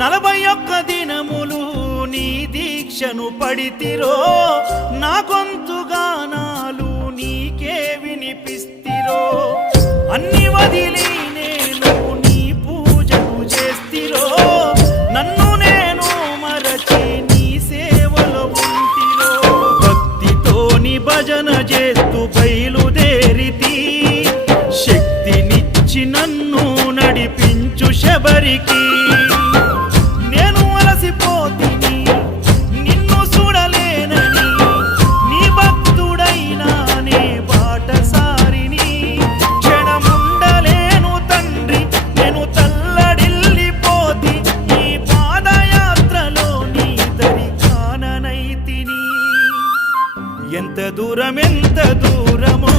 నలభై ఒక్క దినములు నీ దీక్షను పడితిరో నా గొంతుగానాలు నీకే వినిపిస్తిరో. అన్ని వదిలి నేను నీ పూజకు చేస్తిరో నన్ను నేను మరచి నీ సేవలో ఉంటిరో. భక్తితోని భజన చేస్తూ బయలుదేరితి శక్తినిచ్చి నన్ను నడిపించు శబరికి. ఎంత దూరం ఎంత దూరమో